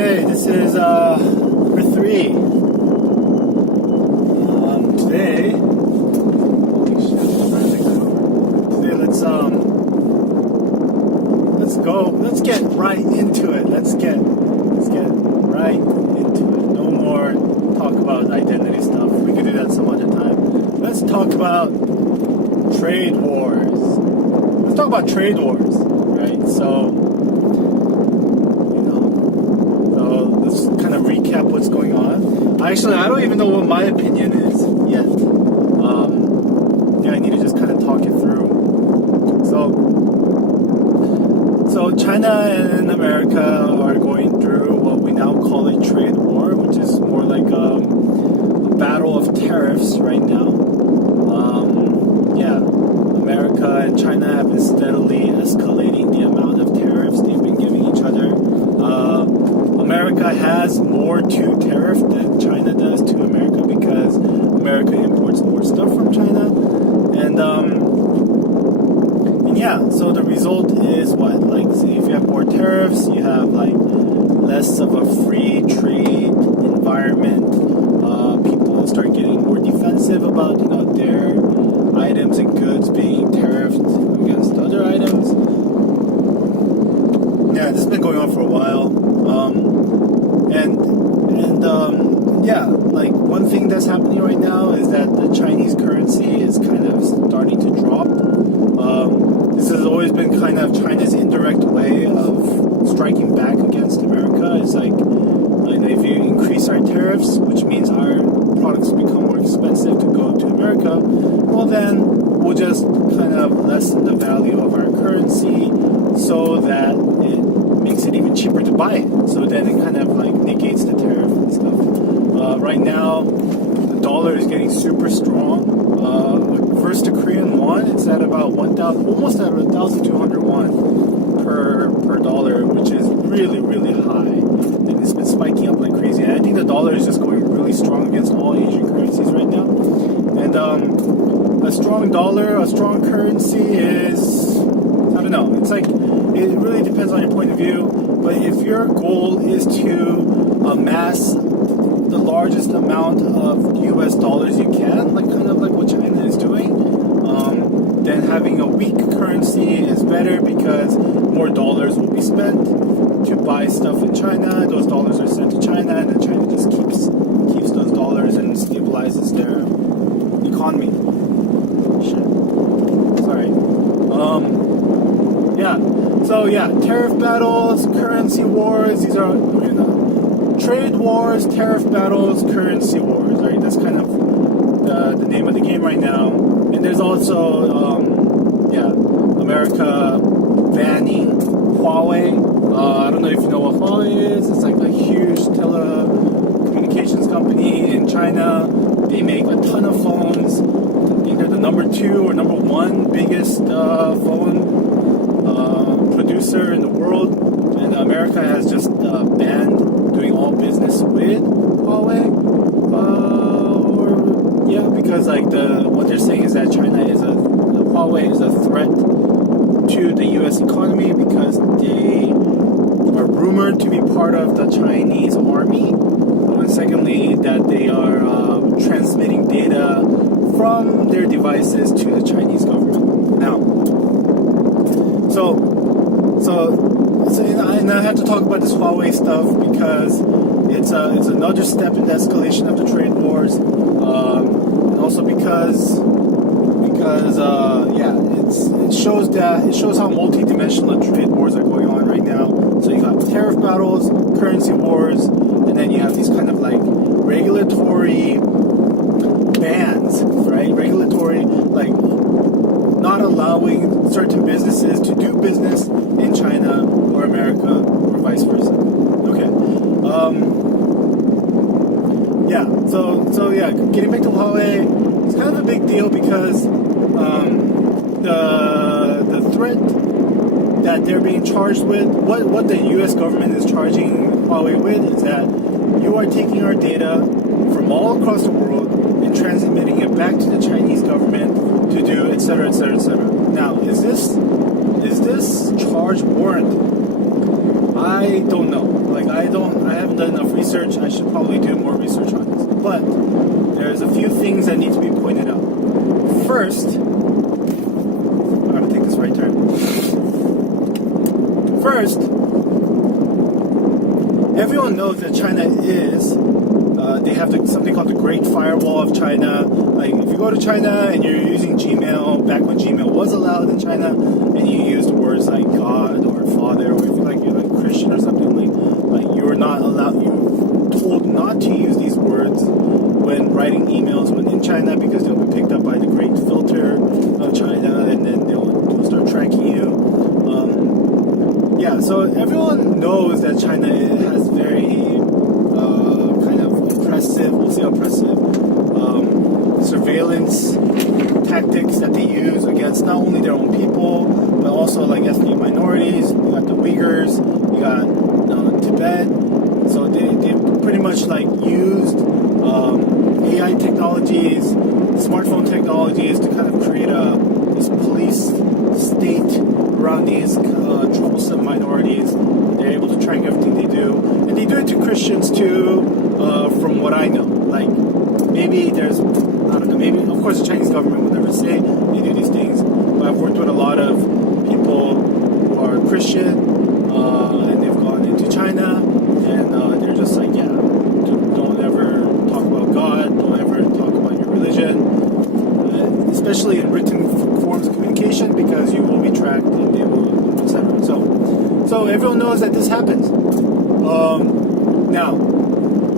Okay, this is number 3. Today, holy shit, today let's get right into it. Let's get right into it. No more talk about identity stuff. We can do that some other time. Let's talk about trade wars. Let's talk about trade wars, right? So let's kind of recap what's going on. Actually, I don't even know what my opinion is yet. I need to just kind of talk it through. So China and America are going through what we now call a trade war, which is more like a battle of tariffs right now. America and China have been steadily escalating the amount of tariffs they've been giving each other. America has more to tariff than China does to America because America imports more stuff from China. And so the result is what? Like, see, if you have more tariffs, you have like less of a free trade environment. People start getting more defensive about their items and goods being tariffed against other items. Yeah, this has been going on for a while. Like one thing that's happening right now is that the Chinese currency is kind of starting to drop. This has always been kind of China's indirect way of striking back against America. It's like if you increase our tariffs, which means our products become more expensive to go to America, well then we'll just kind of lessen the value of our currency so that it makes it even cheaper to buy it. So then it kind of like negates the tariff and stuff. Right now, the dollar is getting super strong. Versus the Korean won, it's at about almost at 1,200 won per dollar, which is really, really high. And it's been spiking up like crazy. And I think the dollar is just going really strong against all Asian currencies right now. And a strong dollar, a strong currency is, I don't know, it's like, it really depends on your point of view. But if your goal is to amass the largest amount of US dollars you can, like kind of like what China is doing, then having a weak currency is better because more dollars will be spent to buy stuff in China. Those dollars are sent to China, and then China just keeps those dollars and stabilizes their economy. Shit. Sorry. Tariff battles, currency wars. These are trade wars, tariff battles, currency wars. Right? That's kind of the name of the game right now. And there's also America banning Huawei. I don't know if you know what Huawei is. It's like a huge telecommunications company in China. They make a ton of phones. I think they're the number 2 or number 1 biggest phone producer in the world. And America has just banned doing all business with Huawei. Because like what they're saying is that Huawei is a threat to the U.S. economy because they are rumored to be part of the Chinese army. And secondly, that they are transmitting data from their devices to the Chinese government. Now, and I have to talk about this Huawei stuff because it's another step in the escalation of the trade wars. And also because it shows how multi-dimensional trade wars are going on right now. So you got tariff battles, currency wars, and then you have these kind of like regulatory bans, right? Regulatory, like not allowing certain businesses to do business in China or America or vice versa. Okay. Getting back to Huawei, it's kind of a big deal because the threat that they're being charged with, what the U.S. government is charging Huawei with is that you are taking our data from all across the world and transmitting it back to the Chinese government to do et cetera, et cetera, et cetera. Now, is this charge warranted? I don't know. Like, I I haven't done enough research. I should probably do more research on this. But there's a few things that need to be pointed out. First, I'm going to take this right turn. First, everyone knows that China is, they have something called the Great Firewall of China. Like, if you go to China and you're using Gmail, back when Gmail was allowed in China, and you used words like God or Father, or if you're like Christian or something, like you're not allowed, you're told not to use these words when writing emails when in China, because they'll be picked up by the Great Filter of China, and then they'll start tracking you. Yeah, so everyone knows that China has very kind of oppressive, we'll say oppressive, surveillance tactics that they use against not only their own people, but also like ethnic minorities. You got the Uyghurs, you got Tibet. So they pretty much like used AI technologies, smartphone technologies to kind of create this police state around these troublesome minorities. They're able to track everything they do, and they do it to Christians too. From what I know, like maybe there's, I don't know, maybe of course the Chinese government would never say they do these things, but I've worked with a lot of people who are Christian, and they've gone into China, and they're just like, yeah, don't ever talk about God, don't ever talk about your religion, especially in written forms of communication, because you will be tracked and they will, etc. So everyone knows that this happens. Now,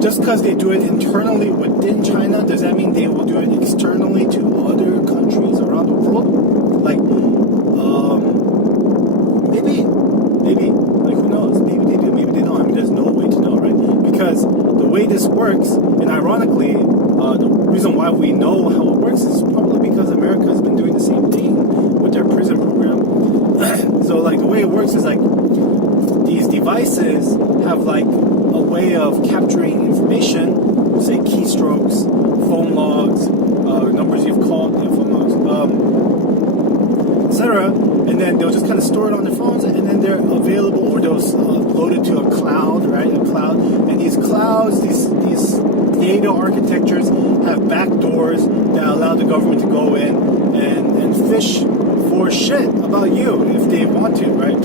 just because they do it internally within China, does that mean they will do it externally to other countries around the world? Like, maybe, like who knows? Maybe they do, maybe they don't. I mean, there's no way to know, right? Because the way this works, and ironically, the reason why we know how it works is probably because America has been doing the same thing with their prison program. So, like, the way it works is like these devices have like a way of capturing information, say keystrokes, phone logs, numbers you've called, phone logs, etc. And then they'll just kind of store it on their phones, and then they're available, or they'll load it to a cloud, right? A cloud, and these clouds, these data architectures have backdoors that allow the government to go in and fish for shit about you if they want to, right?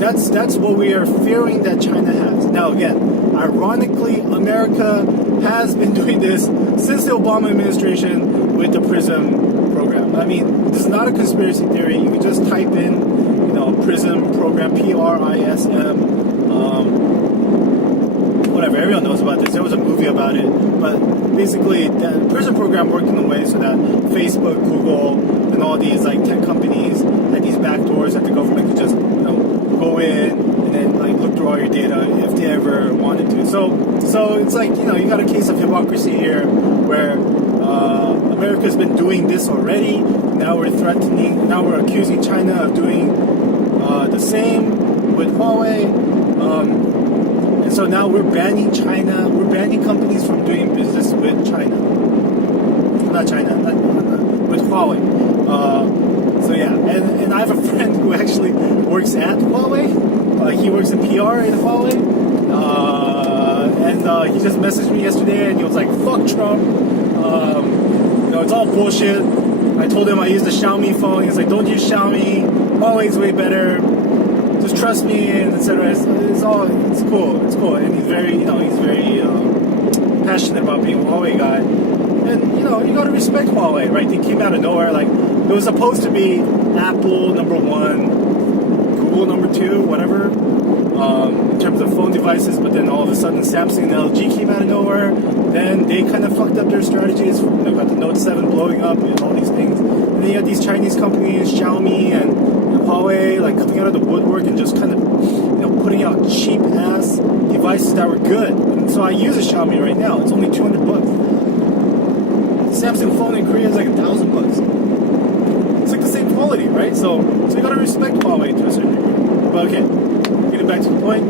That's what we are fearing that China has. Now, again, ironically, America has been doing this since the Obama administration with the PRISM program. I mean, this is not a conspiracy theory. You can just type in, PRISM program, PRISM, whatever. Everyone knows about this. There was a movie about it. But basically, the PRISM program worked in a way so that Facebook, Google, and all these like tech companies had these backdoors that the government could just go in and then like look through all your data if they ever wanted to. So it's like, you got a case of hypocrisy here where America's been doing this already. Now we're accusing China of doing the same with Huawei. And so now we're banning companies from doing business with China. With Huawei. So yeah, and I have a friend who actually works at Huawei. He works in PR in Huawei. And he just messaged me yesterday and he was like, fuck Trump. It's all bullshit. I told him I use the Xiaomi phone. He's like, don't use Xiaomi. Huawei's way better. Just trust me, and etc. It's cool. It's cool. And he's very, he's very passionate about being a Huawei guy. And, you got to respect Huawei, right? They came out of nowhere. Like, it was supposed to be Apple number 1, Google number 2, whatever, in terms of phone devices. But then all of a sudden, Samsung and LG came out of nowhere. Then they kind of fucked up their strategies. Got the Note 7 blowing up and all these things. And then you had these Chinese companies, Xiaomi and Huawei, like coming out of the woodwork and just kind of, putting out cheap ass devices that were good. And so I use a Xiaomi right now. It's only $200. Samsung phone in Korea is like $1,000. It's like the same quality, right? So you gotta respect Huawei to a certain degree. But okay, getting back to the point.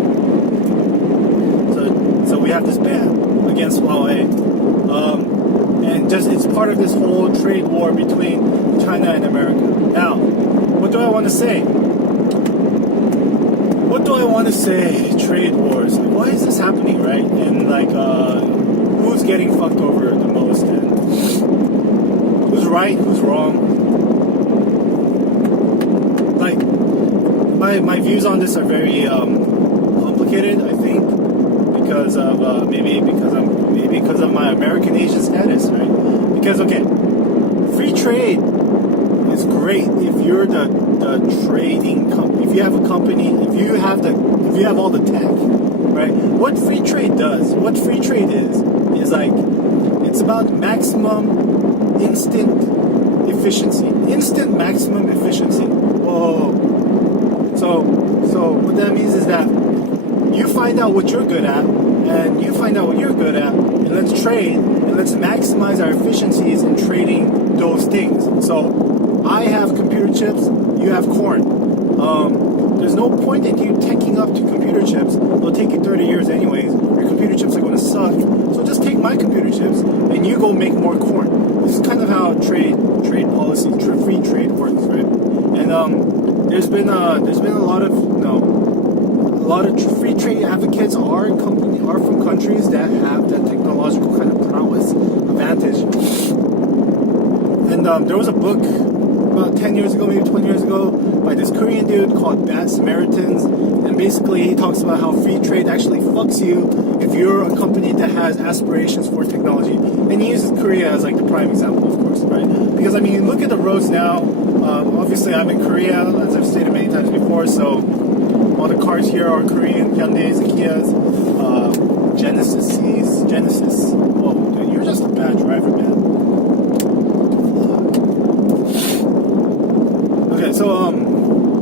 So we have this ban against Huawei, and just it's part of this whole trade war between China and America. Now, what do I want to say? What do do I want to say trade wars? Why is this happening, right? And like, who's getting fucked over the most? And who's right? Who's wrong? Like, my views on this are very complicated. I think because of maybe because of my American Asian status, right? Because okay, free trade is great if you're the trading company. If you have a company, if you have all the tech, right? What free trade is like, it's about maximum instant efficiency. Instant maximum efficiency. Whoa. So what that means is that you find out what you're good at, and you find out what you're good at, and let's trade, and let's maximize our efficiencies in trading those things. So I have computer chips, you have corn. There's no point in you taking up to computer chips. It'll take you 30 years anyways. Your computer chips are going to suck. So just take my computer chips and you go make more corn. This is kind of how trade policy, free trade works, right? And there's been a lot of free trade advocates are from countries that have that technological kind of prowess advantage. And there was a book about 10 years ago, maybe 20 years ago, by this Korean dude called Bad Samaritans, and basically he talks about how free trade actually fucks you if you're a company that has aspirations for technology. And he uses Korea as like the prime example, of course, right? Because I mean, look at the roads now. Obviously, I'm in Korea, as I've stated many times before, so all the cars here are Korean, Hyundais and Kias, Genesis. Whoa, dude, you're just a bad driver, man. Okay, so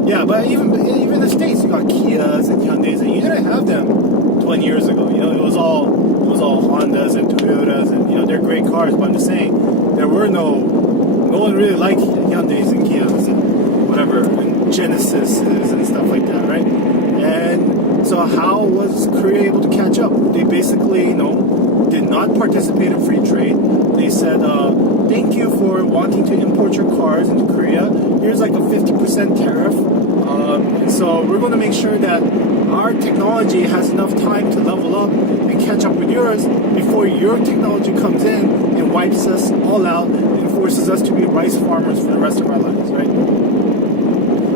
yeah, but even in the States, you got Kias and Hyundais, and you didn't have them 20 years ago. You know, it was all Hondas and Toyotas, and they're great cars. But I'm just saying, there were no one really liked Hyundais and Kias and whatever, and Genesis and stuff like that, right? And so how was Korea able to catch up? They basically, did not participate in free trade. They said, thank you for wanting to import your cars into Korea. Here's like a 50% tariff. And so we're going to make sure that our technology has enough time to level up and catch up with yours before your technology comes in and wipes us all out and forces us to be rice farmers for the rest of our lives, right?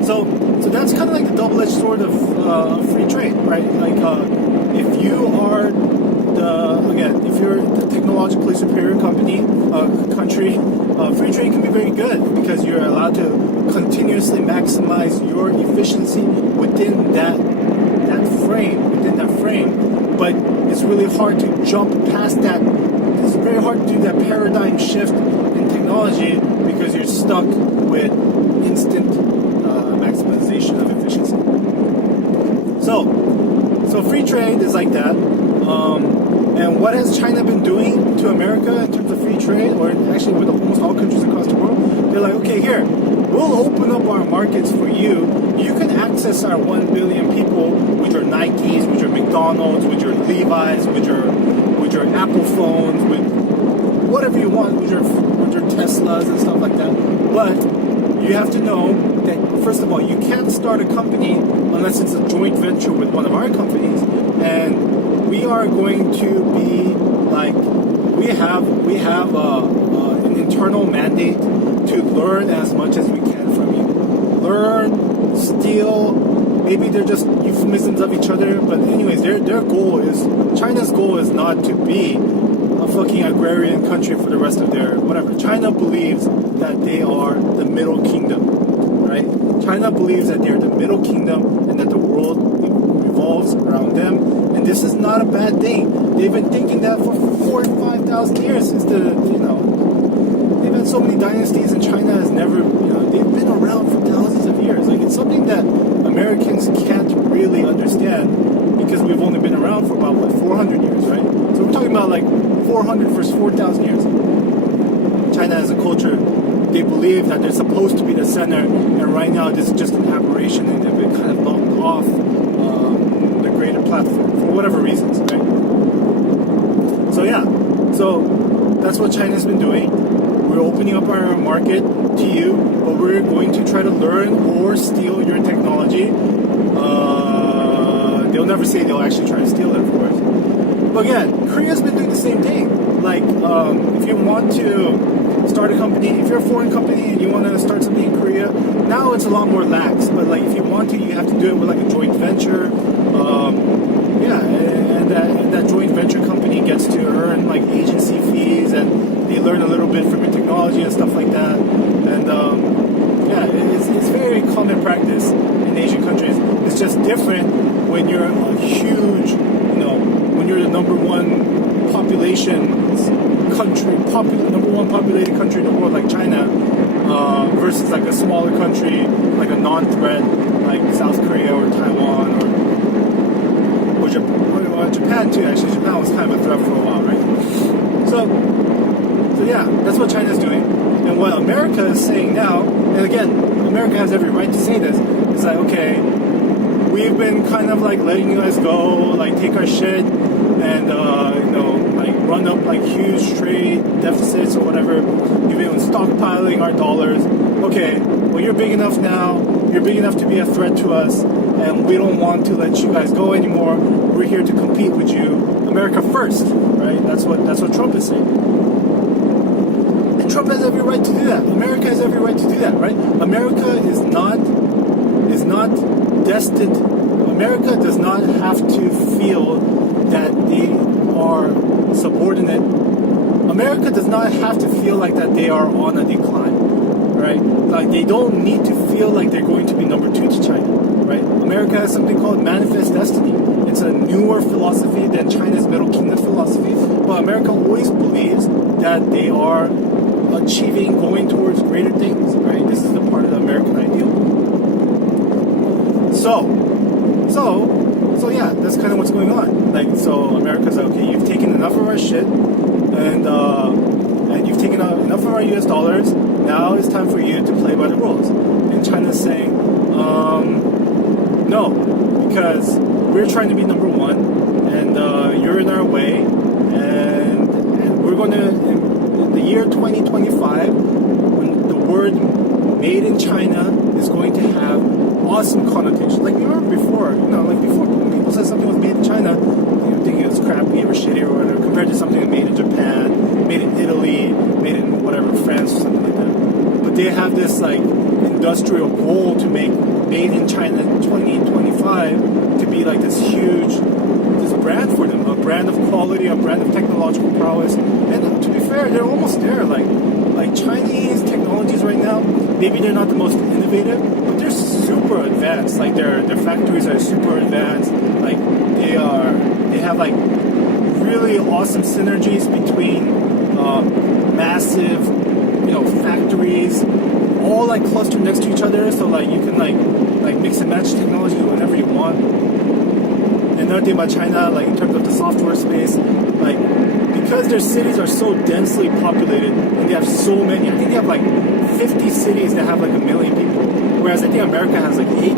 So that's kind of like the double-edged sword of free trade, right? Like if you're the technologically superior country, free trade can be very good because you're allowed to continuously maximize your efficiency within that frame. But it's really hard to jump past that. It's very hard to do that paradigm shift in technology because you're stuck with instant maximization of efficiency. So free trade is like that. And what has China been doing to America in terms of free trade, or actually with almost all countries across the world? They're like, okay, here, we'll open up our markets for you. You can access our 1 billion people with your Nikes, with your McDonald's, with your Levi's, with your Apple phones, with whatever you want, with your Teslas and stuff like that. But you have to know that, first of all, you can't start a company unless it's a joint venture with one of our companies. And we are going to be like, we have an internal mandate to learn as much as we can from you. Learn, steal, maybe they're just euphemisms of each other, but anyways, China's goal is not to be a fucking agrarian country for the rest of their whatever. China believes that they are the middle kingdom, right? China believes that they're the middle kingdom and that the world revolves around them. And this is not a bad thing. They've been thinking that for 4,000 to 5,000 years since they've had so many dynasties, and China has never, they've been around for thousands of years. Like, it's something that Americans can't really understand because we've only been around for about 400 years, right? So we're talking about like 400 versus 4,000 years. China as a culture, they believe that they're supposed to be the center, and right now this is just an aberration, and they've been kind of knocked off the greater platform for whatever reasons, right? So that's what China's been doing. We're opening up our market to you, but we're going to try to learn or steal your technology. they'll never say they'll actually try to steal it, of course. But again, Korea's been doing the same thing. Like, if you want to start a company, if you're a foreign company and you want to start something in Korea, now it's a lot more lax. But like, if you want to, you have to do it with like a joint venture. And that joint venture company gets to earn like agency fees, and they learn a little bit from your technology and stuff like that. And it's very common practice in Asian countries. It's just different when you're a huge, when you're the number one population country, number one populated country in the world, like China, versus like a smaller country, like a non-threat, like South Korea or Taiwan or Japan too. Actually, Japan was kind of a threat for a while, right? So yeah, that's what China's doing. And what America is saying now, and again, America has every right to say this, is like, okay, we've been kind of like letting you guys go, like take our shit, and like run up like huge trade deficits or whatever. You've been stockpiling our dollars. Okay, well, you're big enough now. You're big enough to be a threat to us, and we don't want to let you guys go anymore. We're here to compete with you. America first, right? That's what Trump is saying. And Trump has every right to do that. America has every right to do that, right? America is not destined. America does not have to feel that they are subordinate. America does not have to feel like that they are on a decline, right? Like, they don't need to feel like they're going to be number 2 to China, right? America has something called manifest destiny. It's a newer philosophy than China's Middle Kingdom philosophy, but America always believes that they are achieving, going towards greater things, right? This is the part of the American ideal. So yeah, that's kind of what's going on. Like, so America's like, okay, you've taken enough of our shit, and you've taken enough of our US dollars. Now it's time for you to play by the rules. And China's saying, no, because we're trying to be number 1, and you're in our way, and we're going to, in the year 2025, when the word made in China is going to have awesome connotations. Like, you remember before, before when people said something was made in China, you thinking it was crappy or shitty or whatever, compared to something made in Japan, made in Italy, made in whatever, France or something like that. But they have this like industrial goal to make made in China 2025 to be like this huge, this brand for them, a brand of quality, a brand of technological prowess. And to be fair, they're almost there. Like Chinese technologies right now, maybe they're not the most innovative, but they're super advanced. Like their factories are super advanced. Like they have like really awesome synergies between massive, factories, all like clustered next to each other. So like you can like mix and match technology whenever you want. Another thing about China, like in terms of the software space, like because their cities are so densely populated and they have so many, I think they have like 50 cities that have like 1 million people, whereas I think America has like 8,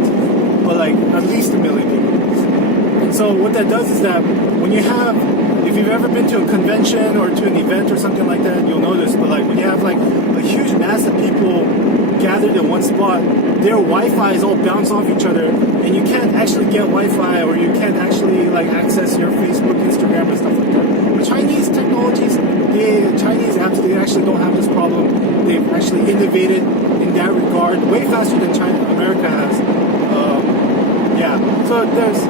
but like at least 1 million people. And so what that does is that when you have, if you've ever been to a convention or to an event or something like that, you'll know this, but like when you have like a huge mass of people gathered in one spot, their Wi-Fi's all bounce off each other, and you can't actually get Wi-Fi, or you can't actually like access your Facebook, Instagram, and stuff like that. But Chinese technologies, Chinese apps, they actually don't have this problem. They've actually innovated in that regard way faster than America has. So there's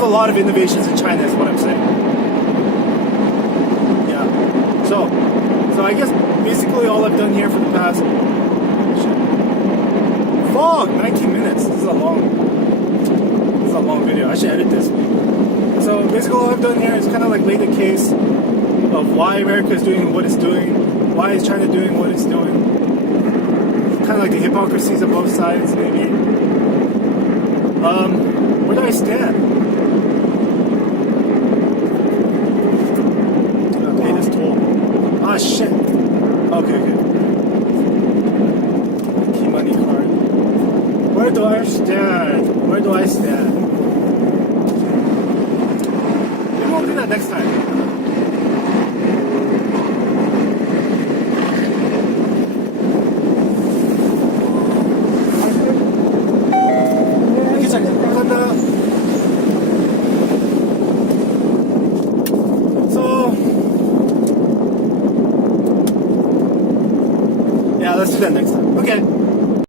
a lot of innovations in China, is what I'm saying. Yeah. So I guess basically all I've done here for the past fog 19 minutes. This is a long video. I should edit this. So basically all I've done here is kind of like lay the case of why America is doing what it's doing, why is China doing what it's doing, kind of like the hypocrisies of both sides, maybe. Where do I stand? Gotta pay this toll. Ah, shit. Okay. Key money card. Where do I stand? Maybe we'll do that next time. Yeah, let's do that next time. Okay.